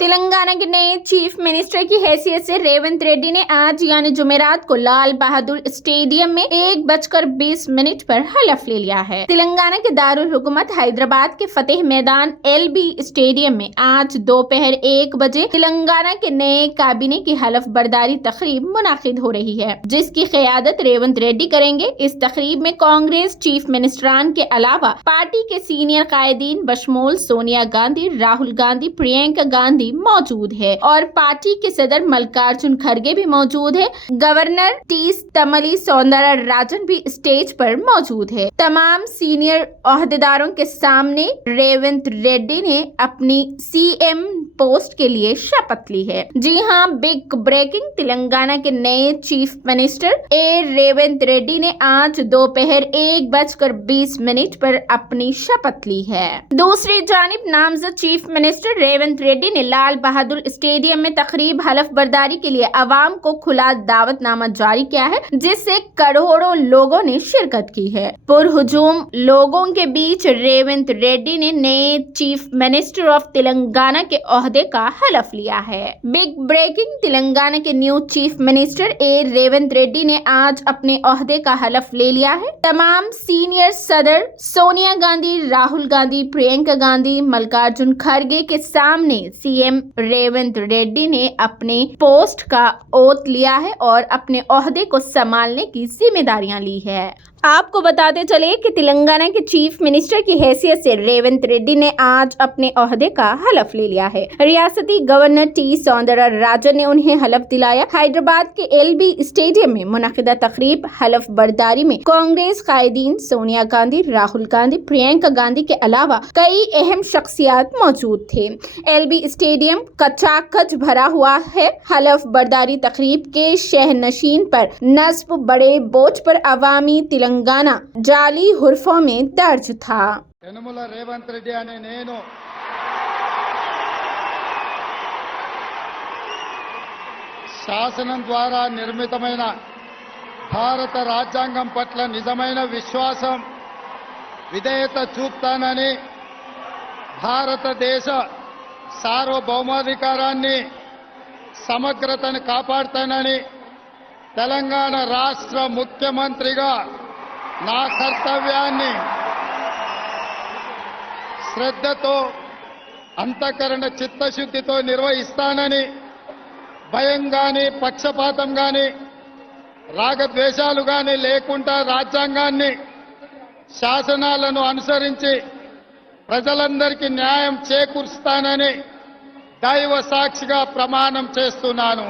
तेलंगाना के नए chief minister की हैसियत से रेवंत रेड्डी ने आज यानी जुमेरात को लाल बहादुर स्टेडियम में 1:20 पर हलफ ले लिया है। तेलंगाना के दारुल हुकूमत हैदराबाद के फतेह मैदान LB स्टेडियम में आज दोपहर 1 बजे तेलंगाना के नए काबीने की हलफ बर्दारी तकरीब मुनाकिद हो रही है, जिसकी क़यादत रेवंत रेड्डी करेंगे। इस तकरीब में कांग्रेस चीफ मिनिस्टरान के अलावा पार्टी के सीनियर कायदीन बशमूल सोनिया गांधी, राहुल गांधी, प्रियंका गांधी मौजूद है और पार्टी के सदर मल्लिकार्जुन खड़गे भी मौजूद है। गवर्नर टी तमिली सौंदरराजन भी स्टेज पर मौजूद है। तमाम सीनियर ओहदेदारों के सामने रेवंत रेड्डी ने अपनी CM पोस्ट के लिए शपथ ली है। जी हां, बिग ब्रेकिंग, तेलंगाना के नए चीफ मिनिस्टर रेवंत रेड्डी ने आज दोपहर 1:20 पर अपनी शपथ ली है। दूसरी जानिब नामजद चीफ मिनिस्टर रेवंत रेड्डी ने लाल बहादुर स्टेडियम में तकरीब हलफ बर्दारी के लिए अवाम को खुला दावतनामा जारी किया है, जिससे करोड़ों लोगों ने शिरकत की है। पुरहुजूम लोगों के बीच रेवंत रेड्डी ने नए चीफ मिनिस्टर ऑफ तेलंगाना के ओहदे का हलफ लिया है। बिग ब्रेकिंग, तेलंगाना के new chief minister Revanth Reddy ने आज अपने ओहदे का हलफ ले लिया है। तमाम सीनियर सदर सोनिया गांधी, राहुल गांधी, प्रियंका गांधी, मल्लिकार्जुन खड़गे के सामने CM रेवंत रेड्डी ने अपने पोस्ट का ओथ लिया है और अपने ओहदे को संभालने की जिम्मेदारियां ली है। आपको बताते चले कि तेलंगाना के चीफ मिनिस्टर की हैसियत से रेवंत रेड्डी ने आज अपने ओहदे का हलफ ले लिया है। रियासती गवर्नर टी सौंदरराजन ने उन्हें हलफ दिलाया। हैदराबाद के LB स्टेडियम में मुनक़िदा तकरीब हलफ बर्दारी में कांग्रेस कायदीन सोनिया गांधी, राहुल गांधी, प्रियंका गांधी के अलावा कई अहम शख्सियात मौजूद थे। LB स्टेडियम कचाकच भरा हुआ है। हलफ बर्दारी तकरीब के शहनशीन पर नस्ब बड़े बोझ पर अवामी तेलंगाना जाली हुर्फों में दर्ज था। यनुमला रेवंत रेड्डी अने नेनु శాసనం ద్వారా నిర్మితమైన భారత రాజ్యాంగం పట్ల నిజమైన విశ్వాసం, విధేయత చూపుతానని, భారతదేశ సార్వభౌమాధికారాన్ని, సమగ్రతను కాపాడుతానని తెలంగాణ రాష్ట్ర ముఖ్యమంత్రిగా నా కర్తవ్యాన్ని శ్రద్ధతో, అంతఃకరణ చిత్తశుద్ధితో నిర్వహిస్తానని, భయం గాని, పక్షపాతం గాని, రాగద్వేషాలు గాని లేకుండా రాజ్యాంగాన్ని, శాసనాలను అనుసరించి ప్రజలందరికీ న్యాయం చేకూరుస్తానని దైవ సాక్షిగా ప్రమాణం చేస్తున్నాను.